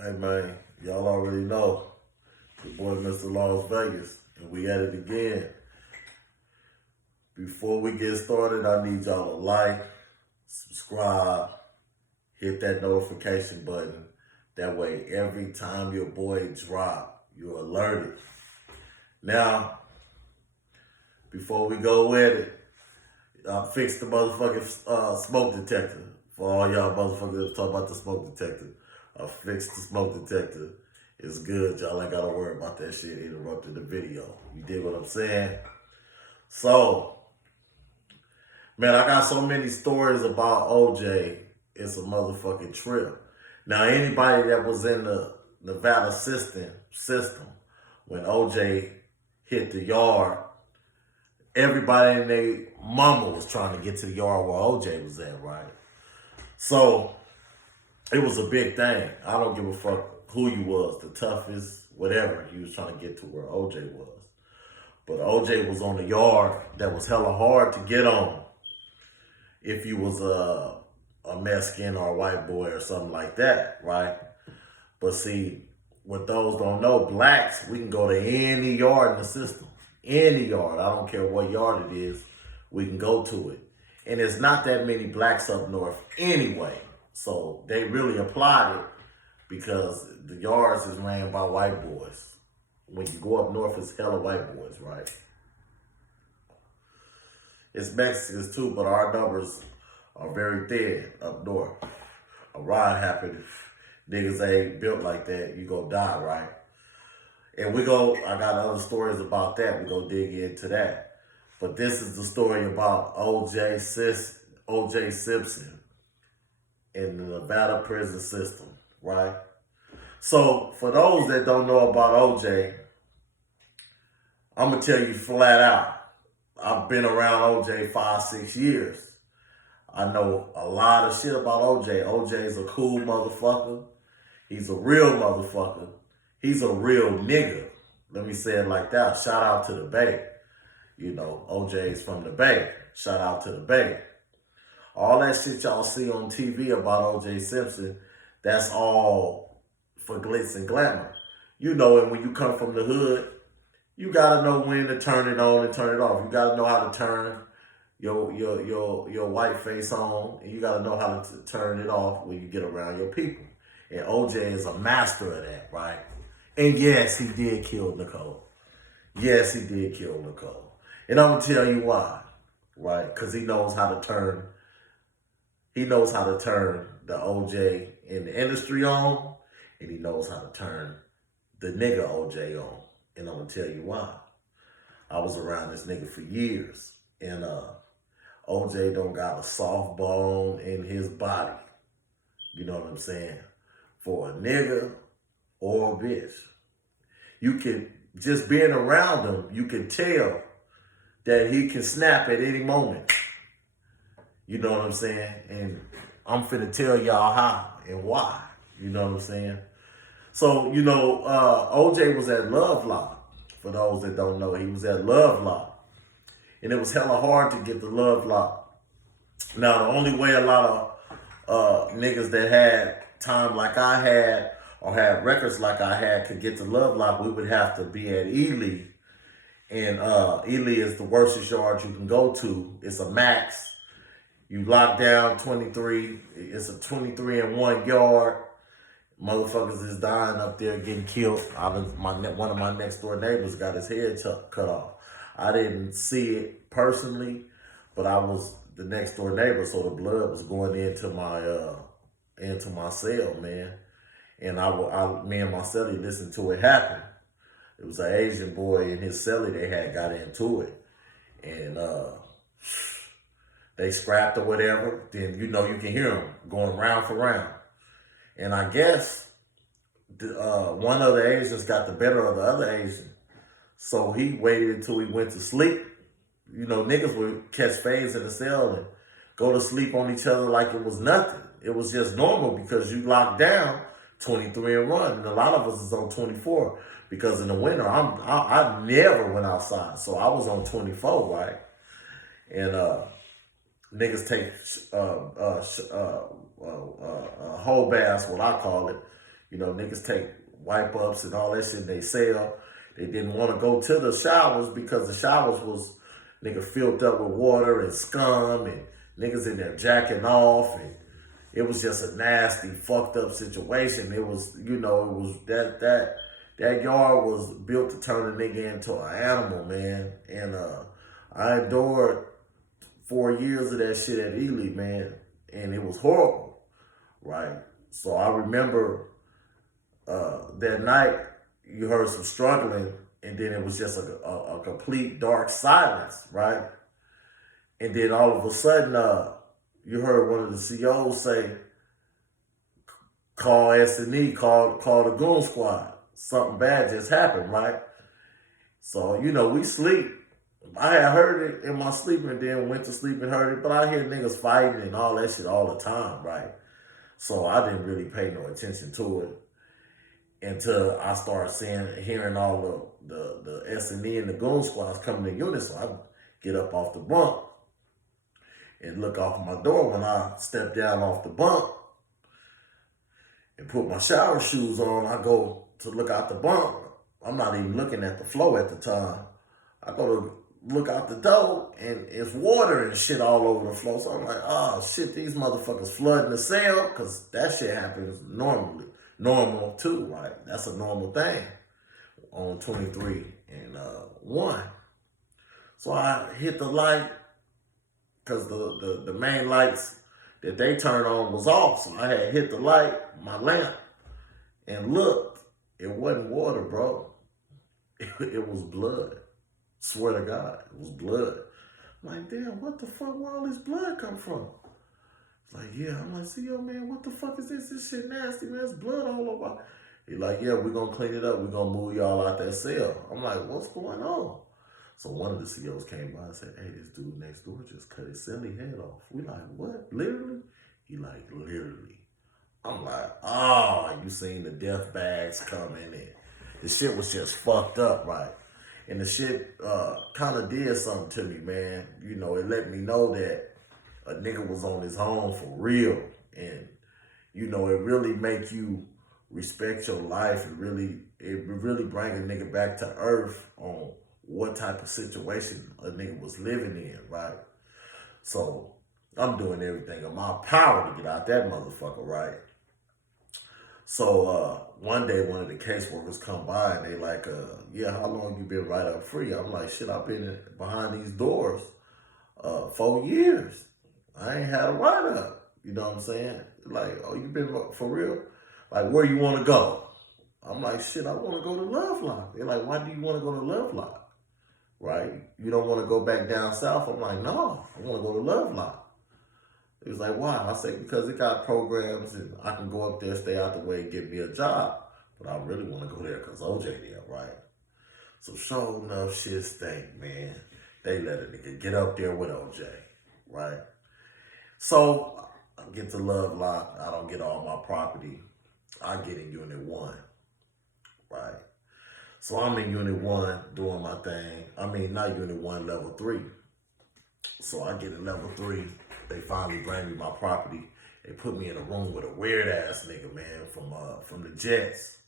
Hey man, y'all already know the boy Mr. Las Vegas, and we at it again. Before we get started, I need y'all to like, subscribe, hit that notification button. That way, every time your boy drop, you're alerted. Now, before we go with it, I fixed the motherfucking smoke detector. For all y'all motherfuckers that talk about the smoke detector, I fixed the smoke detector. It's good. Y'all ain't gotta worry about that shit interrupting the video. You dig what I'm saying? So, man, I got so many stories about OJ. It's a motherfucking trip. Now, anybody that was in the Nevada system when OJ hit the yard, everybody and their mama was trying to get to the yard where OJ was at, right? So it was a big thing. I don't give a fuck who you was, the toughest, whatever. He was trying to get to where OJ was. But OJ was on the yard that was hella hard to get on if you was a Mexican or a white boy or something like that, right? But see, what those don't know, blacks, we can go to any yard in the system. Any yard. I don't care what yard it is. We can go to it. And there's not that many blacks up north anyway. So they really applied it because the yards is ran by white boys. When you go up north, it's hella white boys, right? It's Mexicans too, but our numbers are very thin up north. A riot happened. Niggas ain't built like that. You gonna die, right? And I got other stories about that. We go dig into that. But this is the story about OJ Simpson in the Nevada prison system, right? So for those that don't know about OJ, I'm gonna tell you flat out. I've been around OJ 5-6 years. I know a lot of shit about OJ. OJ's a cool motherfucker. He's a real motherfucker. He's a real nigga. Let me say it like that. Shout out to the Bay. You know, OJ's from the Bay. Shout out to the Bay. All that shit y'all see on TV about OJ Simpson, that's all for glitz and glamour. You know, and when you come from the hood, you gotta know when to turn it on and turn it off. You gotta know how to turn your white face on, and you gotta know how to turn it off when you get around your people. And OJ is a master of that, right? And yes, he did kill Nicole. Yes, he did kill Nicole. And I'm gonna tell you why, right? Because he knows how to turn the OJ in the industry on, and he knows how to turn the nigga OJ on. And I'm gonna tell you why. I was around this nigga for years, and OJ don't got a soft bone in his body. You know what I'm saying? For a nigga or a bitch. You can, just being around him, you can tell that he can snap at any moment. You know what I'm saying? And I'm finna tell y'all how and why. You know what I'm saying? So, you know, OJ was at Love Lock. For those that don't know, he was at Love Lock. And it was hella hard to get the Love Lock. Now, the only way a lot of niggas that had time like I had or had records like I had could get to Love Lock, we would have to be at Ely. And Ely is the worstest yard you can go to. It's a max. You lock down 23. It's a 23 and 1 yard. Motherfuckers is dying up there getting killed. One of my next door neighbors got his head cut off. I didn't see it personally, but I was the next door neighbor, so the blood was going into my cell, man. And me and my cellie listened to it happen. It was an Asian boy in his cellie they had got into it. And they scrapped or whatever. Then, you know, you can hear them going round for round. And I guess one of the Asians got the better of the other Asian. So he waited until he went to sleep. You know, niggas would catch fades in the cell and go to sleep on each other like it was nothing. It was just normal because you locked down 23 and 1. And a lot of us is on 24 because in the winter, I never went outside. So I was on 24, right? And niggas take whole baths, what I call it. You know, niggas take wipe ups and all that shit they sell. They didn't want to go to the showers because the showers was nigga filled up with water and scum and niggas in there jacking off, and it was just a nasty, fucked up situation. It was, you know, it was that yard was built to turn a nigga into an animal, man. And I endured 4 years of that shit at Ely, man, and it was horrible, right? So I remember that night you heard some struggling, and then it was just a complete dark silence, right? And then all of a sudden, you heard one of the COs say, call S&E, call the goon squad. Something bad just happened, right? So, you know, we sleep. I had heard it in my sleep and then went to sleep and heard it, but I hear niggas fighting and all that shit all the time, right? So I didn't really pay no attention to it until I started hearing all the S&E and the goon squads coming in unison. So I get up off the bunk and look off my door. When I step down off the bunk and put my shower shoes on, I go to look out the bunk. I'm not even looking at the floor at the time. I go to look out the door and it's water and shit all over the floor. So I'm like, oh shit, these motherfuckers flooding the cell, because that shit happens normal too, right? That's a normal thing on 23 and 1. So I hit the light because the main lights that they turned on was off. So I had hit the light, my lamp, and looked. It wasn't water, bro. It was blood. Swear to God, it was blood. I'm like, damn, what the fuck, where all this blood come from? It's like, yeah. I'm like, see, yo, man, what the fuck is this? This shit nasty, man. There's blood all over. He's like, yeah, we're going to clean it up. We're going to move y'all out that cell. I'm like, what's going on? So one of the CEOs came by and said, hey, this dude next door just cut his silly head off. We like, what? Literally? He like, literally. I'm like, oh, you seen the death bags coming in. The shit was just fucked up, right? And the shit kind of did something to me, man. You know, it let me know that a nigga was on his own for real. And, you know, it really make you respect your life. It really bring a nigga back to earth on what type of situation a nigga was living in, right? So I'm doing everything in my power to get out that motherfucker, right? So one day, one of the caseworkers come by and they like, yeah, how long you been right up free? I'm like, shit, I've been behind these doors 4 years. I ain't had a write up. You know what I'm saying? Like, oh, you been for real? Like, where you want to go? I'm like, shit, I want to go to Lovelock. They're like, why do you want to go to Lovelock? Right? You don't want to go back down south? I'm like, no, I want to go to Lovelock. He was like, why? I said, because it got programs and I can go up there, stay out the way, and get me a job. But I really want to go there because OJ there, right? So sure enough, shit stink, man. They let a nigga get up there with OJ, right? So I get to Lovelock. I don't get all my property. I get in Unit 1, right? So I'm in Unit 1 doing my thing. I mean, not Unit 1, Level 3. So I get in Level 3. They finally bring me my property. They put me in a room with a weird ass nigga, man, from the Jets.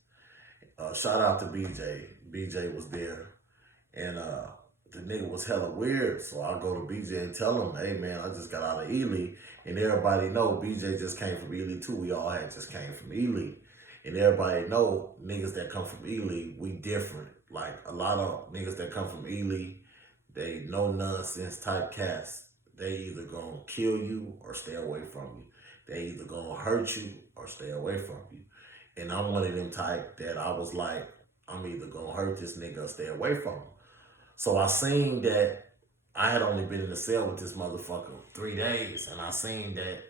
Shout out to BJ. BJ was there. And the nigga was hella weird. So I go to BJ and tell him, hey man, I just got out of Ely. And everybody know BJ just came from Ely too. We all had just came from Ely. And everybody know niggas that come from Ely, we different. Like a lot of niggas that come from Ely, they no nonsense type cats. They either gonna kill you or stay away from you. They either gonna hurt you or stay away from you. And I'm one of them type that I was like, I'm either gonna hurt this nigga or stay away from him. So I seen that I had only been in the cell with this motherfucker 3 days, and I seen that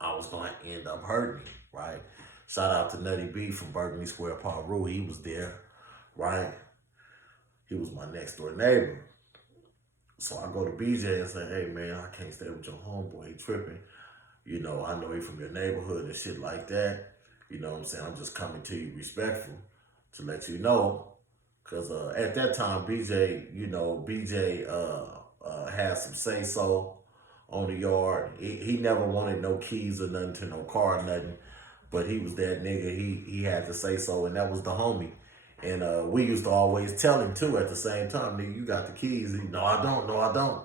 I was gonna end up hurting, right? Shout out to Nutty B from Burgundy Square, Paul Rue. He was there, right? He was my next door neighbor. So I go to BJ and say, hey man, I can't stay with your homeboy, he tripping. You know, I know he from your neighborhood and shit like that. You know what I'm saying? I'm just coming to you respectful to let you know. Cause at that time, BJ had some say-so on the yard. He never wanted no keys or nothing to no car or nothing. but he was that nigga. He had to say so, and that was the homie. And we used to always tell him too at the same time, nigga, you got the keys. No, I don't. No, I don't.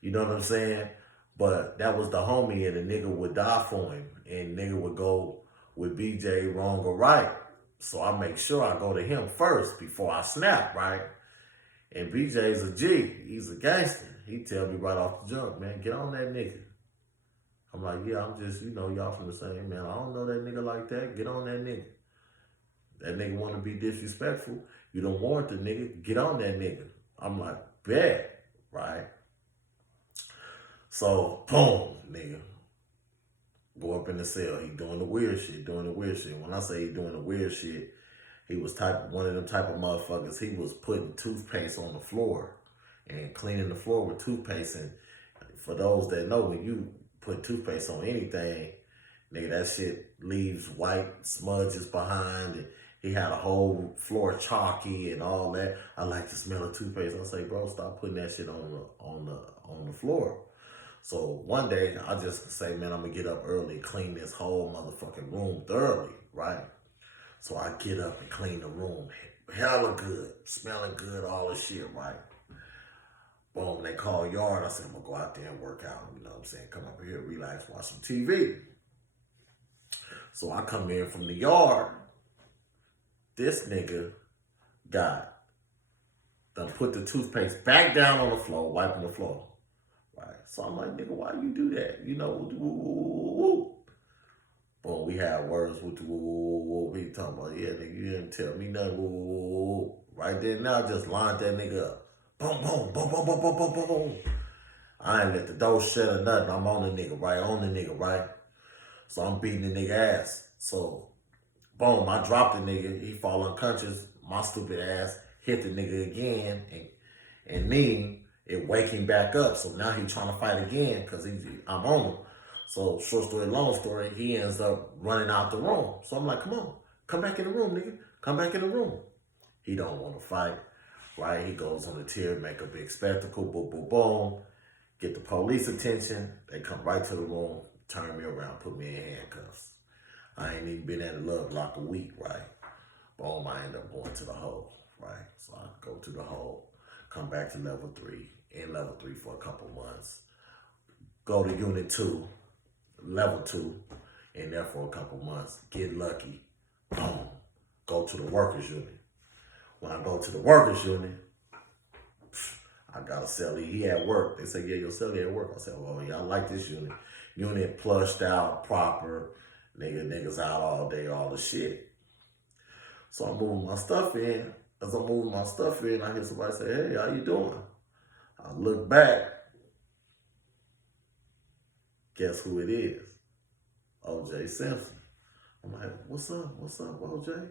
You know what I'm saying? But that was the homie, and the nigga would die for him, and nigga would go with BJ wrong or right. So I make sure I go to him first before I snap, right? And BJ's a G. He's a gangster. He tell me right off the jump, man, get on that nigga. I'm like, yeah, I'm just, y'all from the same, man. I don't know that nigga like that. Get on that nigga. That nigga want to be disrespectful. You don't warrant the nigga. Get on that nigga. I'm like, bet, right? So, boom, nigga. Go up in the cell. He doing the weird shit, When I say he doing the weird shit, he was one of them type of motherfuckers. He was putting toothpaste on the floor and cleaning the floor with toothpaste. And for those that know, when you put toothpaste on anything, nigga, that shit leaves white smudges behind. And he had a whole floor chalky and all that. I like the smell of toothpaste. I say, bro, stop putting that shit on the floor. So one day, I just say, man, I'm going to get up early, clean this whole motherfucking room thoroughly, right? So I get up and clean the room. Hella good. Smelling good, all the shit, right? Boom, they call yard. I said, I'm going to go out there and work out. You know what I'm saying? Come up here, relax, watch some TV. So I come in from the yard. This nigga done put the toothpaste back down on the floor, wiping the floor. Right. So I'm like, nigga, why you do that? Boom, we had words with the woo. He talking about, yeah, nigga, you didn't tell me nothing. Woo. Right there now, just lined that nigga up. Boom, boom, boom, boom, boom, boom, boom, boom, boom. I ain't let the door shut or nothing. I'm on the nigga, right? So I'm beating the nigga ass. So, boom, I dropped the nigga. He fall unconscious. My stupid ass hit the nigga again. And me, it wake him back up. So now he trying to fight again because I'm on him. So short story, long story, he ends up running out the room. So I'm like, come on, come back in the room, nigga. Come back in the room. He don't want to fight, right? He goes on the tier, make a big spectacle, boom, boom, boom. Get the police attention. They come right to the room, turn me around, put me in handcuffs. I ain't even been at a love block a week, right? Boom, I end up going to the hole, right? So I go to the hole, come back to level 3, in level 3 for a couple months. Go to unit 2, level 2, in there for a couple months. Get lucky, boom, go to the workers unit. When I go to the workers unit, I got a cellie. He at work. They say, yeah, your cellie at work. I said, well, yeah, I like this unit. Unit plushed out, proper. Niggas out all day, all the shit. So I'm moving my stuff in. As I'm moving my stuff in, I hear somebody say, hey, how you doing? I look back. Guess who it is? OJ Simpson. I'm like, what's up? What's up, OJ?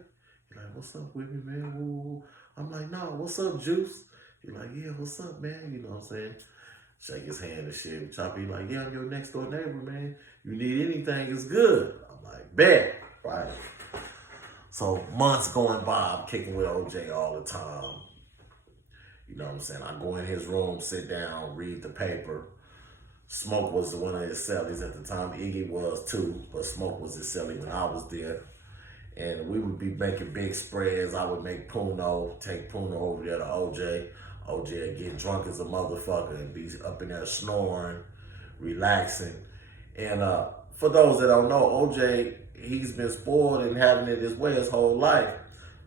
He's like, what's up with me, man? Woo. I'm like, no, what's up, Juice? He's like, yeah, what's up, man? You know what I'm saying? Shake his hand and shit. Choppy, he like, yeah, I'm your next door neighbor, man. You need anything, it's good. I'm like, bet, right? So months going by, I'm kicking with OJ all the time. You know what I'm saying? I go in his room, sit down, read the paper. Smoke was one of his cellies at the time. Iggy was too, but Smoke was his cellie when I was there. And we would be making big spreads. I would make Puno, take Puno over there to OJ. OJ would get drunk as a motherfucker and be up in there snoring, relaxing. And for those that don't know, OJ, he's been spoiled and having it his way his whole life.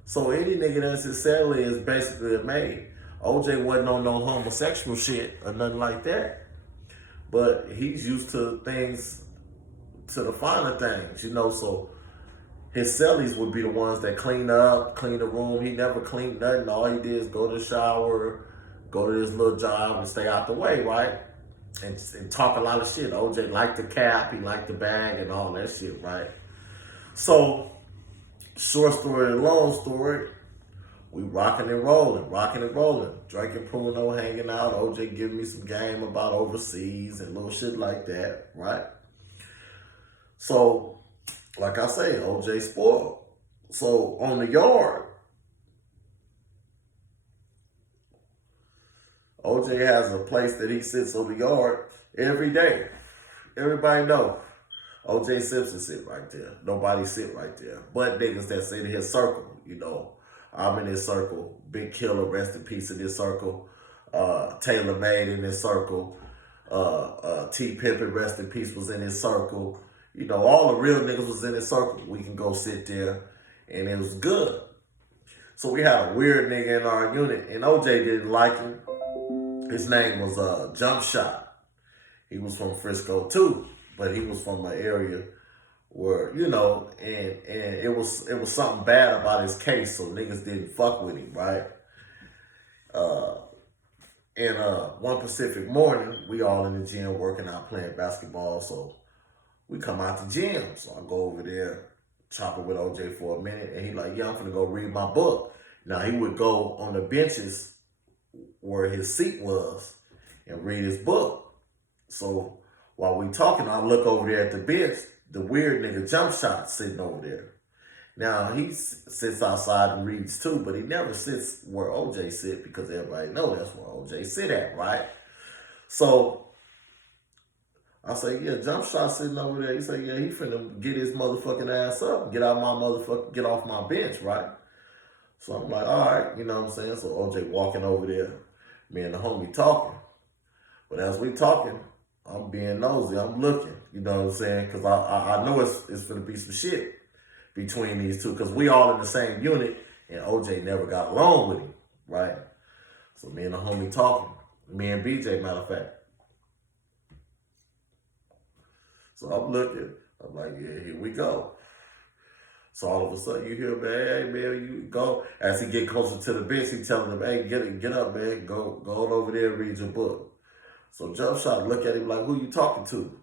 So any nigga that's his cellie is basically a maid. OJ wasn't on no homosexual shit or nothing like that. But he's used to things, to the finer things, so his cellies would be the ones that clean up, clean the room. He never cleaned nothing. All he did is go to the shower, go to his little job and stay out the way, right? And talk a lot of shit. OJ liked the cap, he liked the bag and all that shit, right? So, short story to long story, we rocking and rolling. Drinking Pruno, hanging out. OJ giving me some game about overseas and little shit like that, right? So, like I say, OJ spoiled. So, on the yard, OJ has a place that he sits on the yard every day. Everybody know. OJ Simpson sit right there. Nobody sit right there. But niggas that's in his circle, you know. I'm in his circle. Big Killer, rest in peace in this circle. Taylor Made in his circle. T Pimpin, rest in peace, was in his circle. You know, all the real niggas was in his circle. We can go sit there, and it was good. So we had a weird nigga in our unit, and OJ didn't like him. His name was Jump Shot. He was from Frisco too, but he was from an area where, you know, and it was something bad about his case, so niggas didn't fuck with him, right? And one Pacific morning, we all in the gym working out, playing basketball, so we come out the gym. So I go over there, chop it with OJ for a minute, and he like, yeah, I'm finna go read my book. Now, he would go on the benches where his seat was and read his book. So while we talking, I look over there at the bench, the weird nigga Jump Shot sitting over there. Now, he sits outside and reads too, but he never sits where OJ sit because everybody know that's where OJ sit at, right? So I say, yeah, Jump Shot sitting over there. He say, yeah, he finna get his motherfucking ass up, get off my bench, right? So I'm like, all right, you know what I'm saying? So OJ walking over there, me and the homie talking. But as we talking, I'm being nosy, I'm looking, you know what I'm saying? Because I know it's gonna be some shit between these two, because we all in the same unit, and OJ never got along with him, right? So me and the homie talking, me and BJ, matter of fact. So I'm looking, I'm like, yeah, here we go. So all of a sudden you hear, man, hey man, you go. As he get closer to the bench, he telling him, hey, get up, man, go on over there and read your book. So Jump Shot look at him like, who you talking to?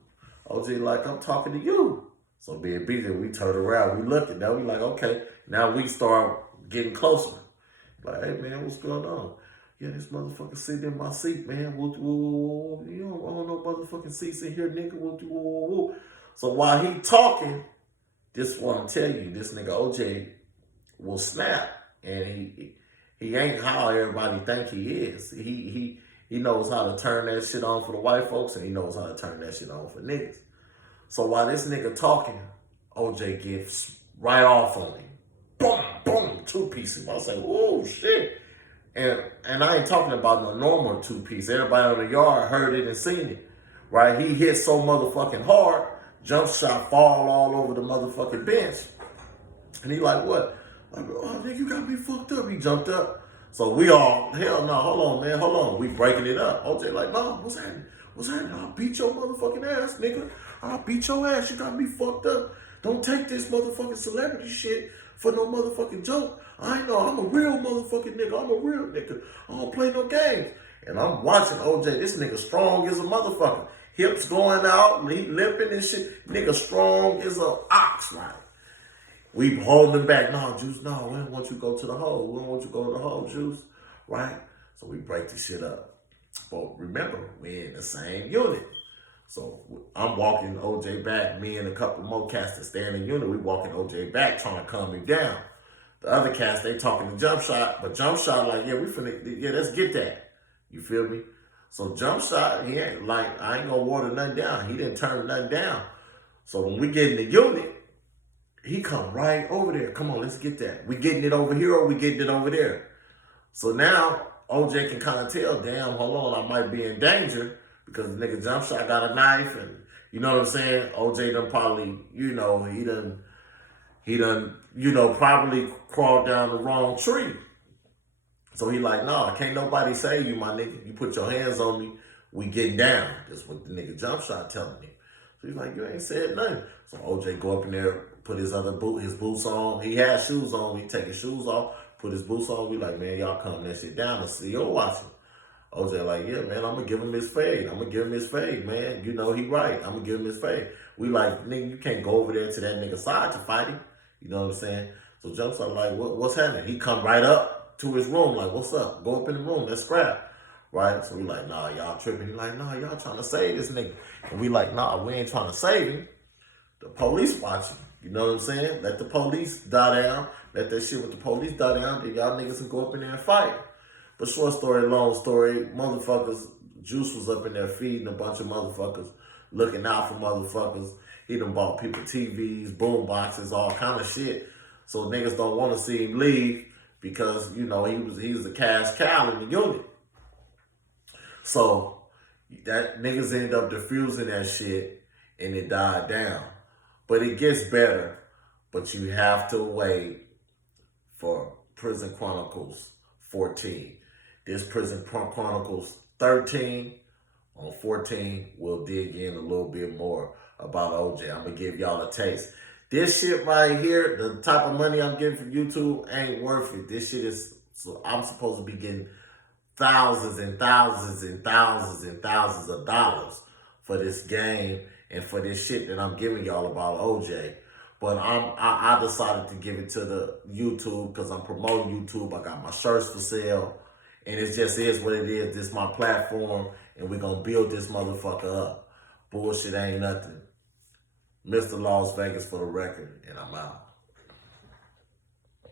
OJ like, I'm talking to you. So me and BJ, we turn around, we looking. Now we like, okay. Now we start getting closer. Like, hey man, what's going on? Yeah, this motherfucker sitting in my seat, man. You don't own no motherfucking seats in here, nigga. So while he talking, this is what I'm telling you, this nigga OJ will snap. And he ain't how everybody think he is. He knows how to turn that shit on for the white folks, and he knows how to turn that shit on for niggas. So while this nigga talking, OJ gets right off on him. Boom, boom, two pieces. I was like, oh shit. And I ain't talking about no normal two piece. Everybody in the yard heard it and seen it. Right? He hit so motherfucking hard, Jump Shot fall all over the motherfucking bench. And he like, what? Like, oh nigga, you got me fucked up. He jumped up. So we all, hell no, hold on, man, hold on. We breaking it up. OJ like, no, what's happening? What's happening? I'll beat your motherfucking ass, nigga. I'll beat your ass. You got me fucked up. Don't take this motherfucking celebrity shit for no motherfucking joke. I know I'm a real motherfucking nigga. I'm a real nigga. I don't play no games. And I'm watching OJ. This nigga strong as a motherfucker. Hips going out, limping and shit. Nigga strong as a ox, right? We holding him back. No, Juice, no, we don't want you to go to the hole. We don't want you to go to the hole, Juice. Right? So we break this shit up. But remember, we're in the same unit. So I'm walking OJ back. Me and a couple more cats that stay in the unit, we walking OJ back trying to calm him down. The other cats, they talking to Jump Shot, but Jump Shot like, yeah, let's get that. You feel me? So Jump Shot, he ain't like, I ain't gonna water nothing down. He didn't turn nothing down. So when we get in the unit, he come right over there. Come on, let's get that. We getting it over here or we getting it over there? So now OJ can kind of tell, damn, hold on, I might be in danger because the nigga Jump Shot got a knife and you know what I'm saying? OJ done probably, he done, probably crawled down the wrong tree. So he like, nah, can't nobody save you, my nigga. You put your hands on me, we getting down. That's what the nigga Jump Shot telling me. So he's like, you ain't said nothing. So OJ go up in there, put his boots on. He had shoes on. He take his shoes off, put his boots on. We like, man, y'all calm that shit down. The CEO watching. OJ like, yeah, man, I'm going to give him his fade. Man. You know he right. I'm going to give him his fade. We like, nigga, you can't go over there to that nigga side to fight him. You know what I'm saying? So Jump Shot like, what's happening? He come right up to his room like, what's up? Go up in the room. Let's scrap. Right? So we like, nah, y'all tripping. He like, nah, y'all trying to save this nigga. And we like, nah, we ain't trying to save him. The police watching. You know what I'm saying? Let the police die down. Let that shit with the police die down. Then y'all niggas can go up in there and fight. But short story, long story, motherfuckers, Juice was up in there feeding a bunch of motherfuckers. looking out for motherfuckers. He done bought people TVs, boom boxes, all kind of shit. So niggas don't want to see him leave because, he was a cash cow in the unit. So that niggas end up diffusing that shit and it died down. But it gets better. But you have to wait for Prison Chronicles 14. This Prison Chronicles 13 on 14, we'll dig in a little bit more about OJ. I'm going to give y'all a taste. This shit right here, the type of money I'm getting from YouTube ain't worth it. This shit is, so I'm supposed to be getting thousands and thousands and thousands and thousands of dollars for this game and for this shit that I'm giving y'all about OJ. But I decided to give it to the YouTube because I'm promoting YouTube. I got my shirts for sale. And it just is what it is. This is my platform. And we're going to build this motherfucker up. Bullshit ain't nothing. Mr. Las Vegas for the record. And I'm out.